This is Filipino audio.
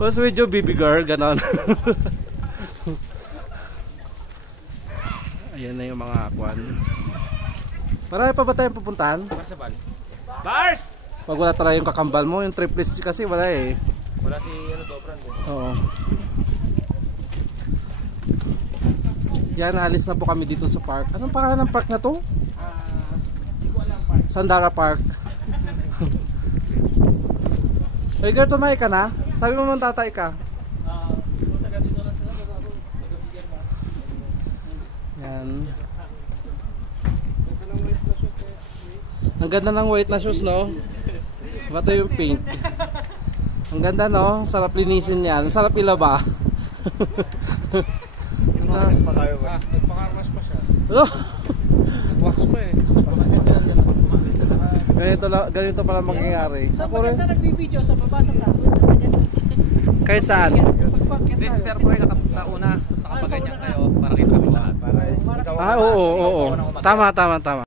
What's with you, baby girl? Ganon. Ayan na yung mga akwan. Marami pa ba tayong pupuntahan? Bars! Pag wala talaga yung kakambal mo, yung triplets kasi wala eh. Wala si Dobran din. Oo. Yan, alis na po kami dito sa park. Anong pangalan ng park na to? Hindi ko alam park. Sandara Park. Hey girl, tumay ka na? Sabi mo mong tatay ka. Taga dito lang sila. Taga-bigyan na. Yan. Ang ganda ng white na shoes, no? Bato yung paint. Ang ganda, no? Sarap linisin yan. Sarap ilaba. Nagpakarmas pa siya. Nag-wax pa eh. Ganito pala mangyayari. Sa maganda nagbibideo sa baba sa taas. Kahit saan? Hindi, si Sir Boy nakauna. Tapos nakapaganyan kayo para kita kami lahat. Oo. Tama.